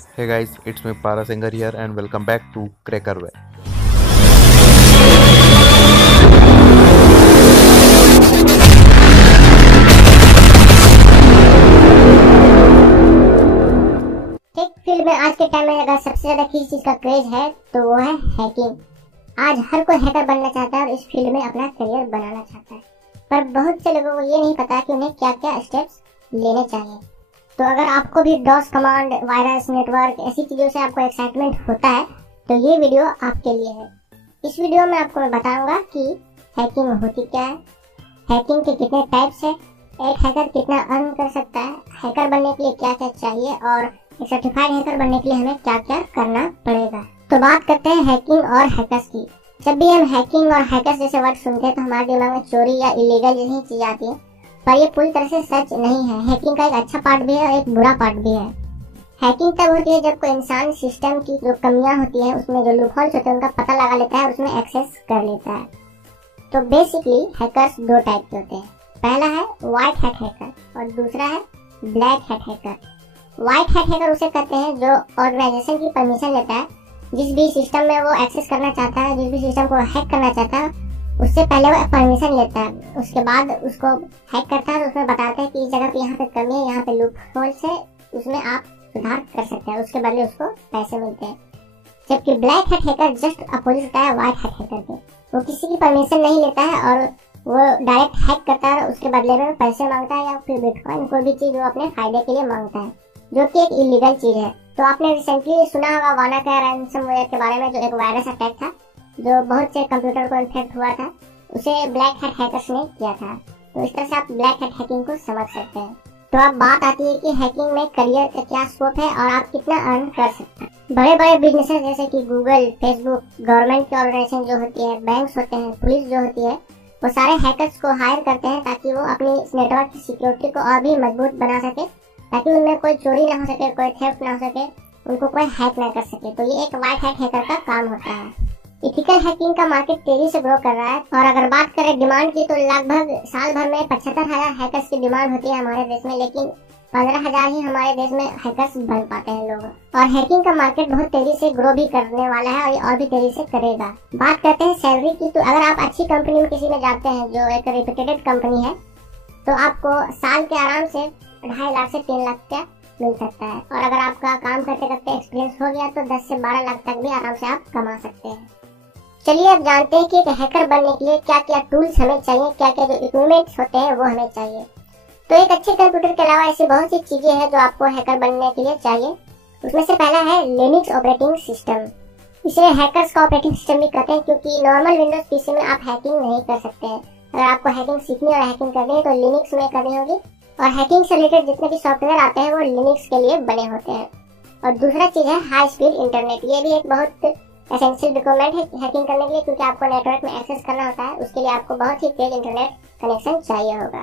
Hey guys, it's me Para Singer here and welcome back to Crackerware. Tech field में आज के time में अगर सबसे ज्यादा किसी चीज का क्रेज है तो वो है हैकिंग। आज हर कोई हैकर बनना चाहता है और इस फील्ड में अपना करियर बनाना चाहता है, पर बहुत से लोगों को ये नहीं पता कि उन्हें क्या क्या स्टेप्स लेने चाहिए। तो अगर आपको भी डॉस कमांड, वायरस, नेटवर्क ऐसी चीजों से आपको एक्साइटमेंट होता है तो ये वीडियो आपके लिए है। इस वीडियो में आपको मैं बताऊंगा कि हैकिंग होती क्या है, हैकिंग के कितने टाइप्स है, एक हैकर कितना अर्न कर सकता है, हैकर बनने के लिए क्या क्या चाहिए और एक सर्टिफाइड हैकर बनने के लिए हमें क्या क्या करना पड़ेगा। तो बात करते हैं हैकिंग और हैकर्स की। जब भी हम हैकिंग और हैकर्स जैसे वर्ड सुनते हैं तो हमारे दिमाग में चोरी या इलीगल जैसी चीज आती है, पर ये पूरी तरह से सच नहीं है। हैकिंग का एक अच्छा पार्ट भी है और एक बुरा पार्ट भी है। हैकिंग तब होती है जब कोई इंसान सिस्टम की जो कमियां होती है, उसमें जो लूपहोल्स होते हैं उनका पता लगा लेता है और उसमें एक्सेस कर लेता है। तो बेसिकली हैकर्स दो टाइप के होते हैं। पहला है व्हाइट हैट हैकर और दूसरा है black hat hacker. White hat hacker उसे कहते हैं जो ऑर्गेनाइजेशन की परमिशन लेता है, जिस भी सिस्टम में वो एक्सेस करना चाहता है, जिस भी सिस्टम को हैक करना चाहता है, उससे पहले वो परमिशन लेता है। उसके बाद उसको हैक करता है, तो उसमें बताता है कि इस जगह पे यहाँ पे कमी है, यहाँ पे लूप होल्स है, उसमें आप सुधार कर सकते हैं, उसके बदले उसको पैसे मिलते हैं। जबकि black hat hacker just opposite होता है व्हाइट हैट हैकर के। वो किसी की परमिशन नहीं लेता है और वो डायरेक्ट हैक करता है, उसके बदले में पैसे मांगता है या फिर बिटकॉइन, कोई भी चीज वो अपने फायदे के लिए मांगता है, जो कि एक इलीगल चीज है। तो आपने रिसेंटली सुना होगा वानाकर रैंसमवेयर के बारे में, जो एक वायरस अटैक था जो बहुत से कंप्यूटर को इन्फेक्ट हुआ था, उसे ब्लैक हैट हैकर्स ने किया था। तो इस तरह से आप ब्लैक हैट हैकिंग को समझ सकते हैं। तो अब बात आती है कि हैकिंग में करियर का क्या स्कोप है और आप कितना अर्न कर सकते हैं। बड़े बड़े बिजनेसेस जैसे कि गूगल, फेसबुक, गवर्नमेंट की ऑर्गेनाइजेशन जो होती है, बैंक्स होते हैं, पुलिस जो होती है, वो सारे हैकर्स को हायर करते हैं ताकि वो अपनी नेटवर्क की सिक्योरिटी को और भी मजबूत बना सके, ताकि उनमें कोई चोरी ना हो सके, कोई थेफ्ट ना हो सके, उनको कोई हैक ना कर सके। तो ये एक व्हाइट हैट हैकर का काम होता है। इथिकल हैकिंग का मार्केट तेजी से ग्रो कर रहा है और अगर बात करें डिमांड की तो लगभग साल भर में 75,000 हैकर्स की डिमांड होती है हमारे देश में, लेकिन 15,000 ही हमारे देश में हैकर्स बन पाते हैं लोग। और हैकिंग का मार्केट बहुत तेजी से ग्रो भी करने वाला है और ये और भी तेजी से करेगा। बात करते हैं सैलरी की, तो अगर आप अच्छी कंपनी में किसी में जाते हैं जो एक रेप्यूटेड कंपनी है, तो आपको साल के आराम से 2.5 लाख से 3 लाख का मिल सकता है। और अगर आपका काम करते करते एक्सपीरियंस हो गया तो 10 से 12 लाख तक भी आराम से आप कमा सकते हैं। चलिए अब जानते हैं कि एक हैकर बनने के लिए क्या क्या टूल्स हमें चाहिए, क्या क्या जो इक्विपमेंट्स होते हैं वो हमें चाहिए। तो एक अच्छे कंप्यूटर के अलावा ऐसी बहुत सी चीजें हैं जो आपको हैकर बनने के लिए चाहिए। उसमें से पहला है लिनक्स ऑपरेटिंग सिस्टम। इसे हैकर्स का ऑपरेटिंग सिस्टम भी कहते हैं, क्योंकि नॉर्मल विंडोज पीसी में आप हैकिंग नहीं कर सकते हैं। अगर आपको हैकिंग सीखनी और हैकिंग करनी है तो लिनक्स में करनी होगी, और हैकिंग से रिलेटेड जितने भी सॉफ्टवेयर आते हैं वो लिनक्स के लिए बने होते हैं। और दूसरा चीज है हाई स्पीड इंटरनेट। ये भी एक बहुत एसेंशियल रिक्वायरमेंट है हैकिंग करने के लिए, क्योंकि आपको नेटवर्क में एक्सेस करना होता है, उसके लिए आपको बहुत ही तेज इंटरनेट कनेक्शन चाहिए होगा।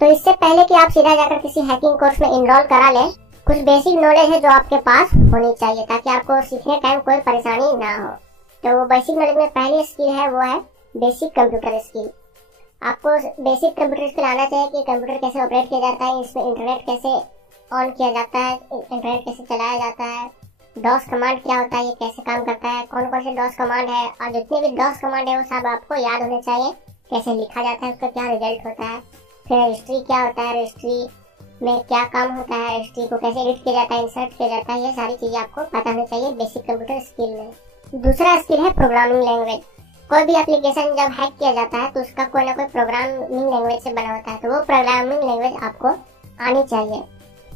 तो इससे पहले कि आप सीधा जाकर किसी हैकिंग कोर्स में इनरोल करा लें, कुछ बेसिक नॉलेज है जो आपके पास होनी चाहिए ताकि आपको सीखने टाइम कोई परेशानी ना हो। तो वो बेसिक नॉलेज में पहली स्किल है वो है बेसिक कंप्यूटर स्किल। आपको बेसिक कंप्यूटर स्किल आना चाहिए कि कंप्यूटर कैसे ऑपरेट किया जाता है, इसमें इंटरनेट कैसे ऑन किया जाता है, इंटरनेट कैसे चलाया जाता है, डॉस कमांड क्या होता है, ये कैसे काम करता है, कौन कौन से डॉस कमांड है, और जितने भी डॉस कमांड है वो सब आपको याद होने चाहिए। कैसे लिखा जाता है, उसका क्या रिजल्ट होता है, फिर रजिस्ट्री क्या होता है, रजिस्ट्री में क्या काम होता है, रजिस्ट्री को कैसे एडिट किया जाता है, इंसर्ट किया जाता है, ये सारी चीजें आपको पता होनी चाहिए बेसिक कंप्यूटर स्किल में। दूसरा स्किल है प्रोग्रामिंग लैंग्वेज। कोई भी एप्लीकेशन जब हैक किया जाता है तो उसका कोई ना कोई प्रोग्रामिंग लैंग्वेज से बना होता है, तो वो प्रोग्रामिंग लैंग्वेज आपको आनी चाहिए।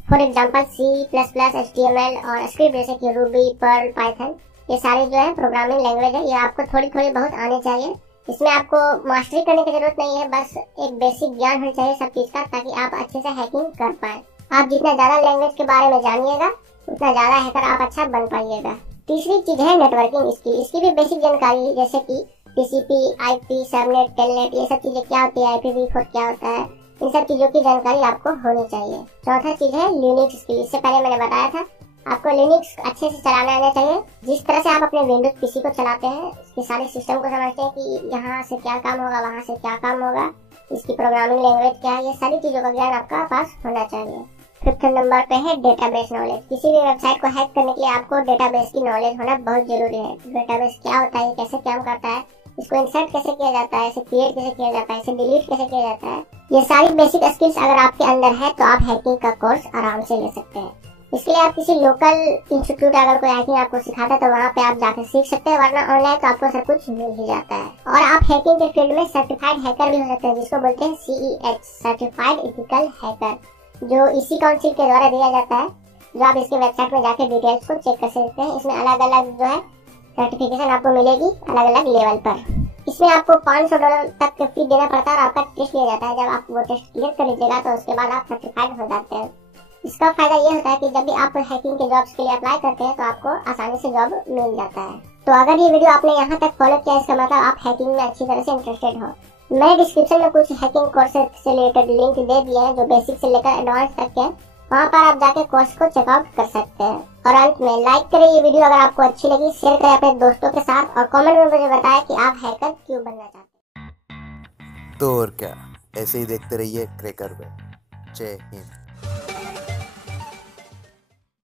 फॉर एग्जाम्पल C++, HTML और स्क्रिप्ट जैसे कि रूबी, पर्ल, पाइथन, ये सारी जो है प्रोग्रामिंग लैंग्वेज है, ये आपको थोड़ी थोड़ी बहुत आनी चाहिए। इसमें आपको मास्टरी करने की जरूरत नहीं है, बस एक बेसिक ज्ञान होना चाहिए सब चीज का, ताकि आप अच्छे से हैकिंग कर पाए। आप जितना ज्यादा लैंग्वेज के बारे में जानिएगा उतना ज्यादा हैकर आप अच्छा बन पाइएगा। तीसरी चीज है नेटवर्किंग स्किल। इसकी भी बेसिक जानकारी जैसे कि TCP, IP, सबनेट, टेलनेट, ये सब चीजें क्या होती है, IPv4 क्या होता है, इन सब चीजों की जानकारी आपको होनी चाहिए। चौथा चीज है लिनक्स स्किल। इससे पहले मैंने बताया था आपको लिनक्स अच्छे से चलाना आना चाहिए। जिस तरह से आप अपने विंडोज पीसी को चलाते हैं, इसके सारे सिस्टम को समझते हैं कि यहाँ से क्या काम होगा, वहाँ से क्या काम होगा, इसकी प्रोग्रामिंग लैंग्वेज क्या है, ये सारी चीजों का ज्ञान आपका पास होना चाहिए। फिफ्थ नंबर पे है डेटाबेस नॉलेज। किसी भी वेबसाइट को हैक करने के लिए आपको डेटाबेस की नॉलेज होना बहुत जरूरी है। डेटाबेस क्या होता है, कैसे काम करता है, इसको इंसर्ट कैसे किया जाता है, इसे क्रिएट कैसे किया जाता है, इसे डिलीट कैसे किया जाता है, ये सारी बेसिक स्किल्स अगर आपके अंदर है तो आप हैकिंग का कोर्स आराम से ले सकते हैं। इसके लिए आप किसी लोकल इंस्टीट्यूट अगर कोई हैकिंग आपको सिखाता है तो वहाँ पे आप जाकर सीख सकते हैं, वरना ऑनलाइन तो आपको सब कुछ मिल ही जाता है। और आप हैकिंग के फील्ड में सर्टिफाइड हैकर भी हो सकते हैं, जिसको बोलते हैं CEH, सर्टिफाइड एथिकल हैकर, जो इसी काउंसिल के द्वारा दिया जाता है, जो आप इसके वेबसाइट में जाकर डिटेल्स को चेक कर सकते हैं। इसमें अलग अलग जो है सर्टिफिकेशन आपको मिलेगी अलग अलग लेवल पर। इसमें आपको $500 तक का फी देना पड़ता है और आपका टेस्ट लिया जाता है। जब आप वो टेस्ट क्लियर कर लीजिएगा तो उसके बाद आप सर्टिफाइड हो जाते हैं। इसका फायदा ये होता है कि जब भी आप हैकिंग के जॉब्स के लिए अप्लाई करते हैं तो आपको आसानी से जॉब मिल जाता है। तो अगर ये वीडियो आपने यहाँ तक फॉलो किया, इसका मतलब आप हैकिंग में अच्छी तरह से इंटरेस्टेड हो। मैंने डिस्क्रिप्शन में कुछ हैकिंग कोर्सेज से रिलेटेड लिंक दे दिए हैं, जो बेसिक से लेकर एडवांस तक के। वहाँ पर आप जाके कोर्स को चेकआउट कर सकते हैं। और अंत में लाइक करें ये वीडियो अगर आपको अच्छी लगी, शेयर करें अपने दोस्तों के साथ और कमेंट में मुझे बताएं कि आप हैकर क्यों बनना चाहते हैं। तो और क्या, ऐसे ही देखते रहिए क्रैकर पे। जय हिंद।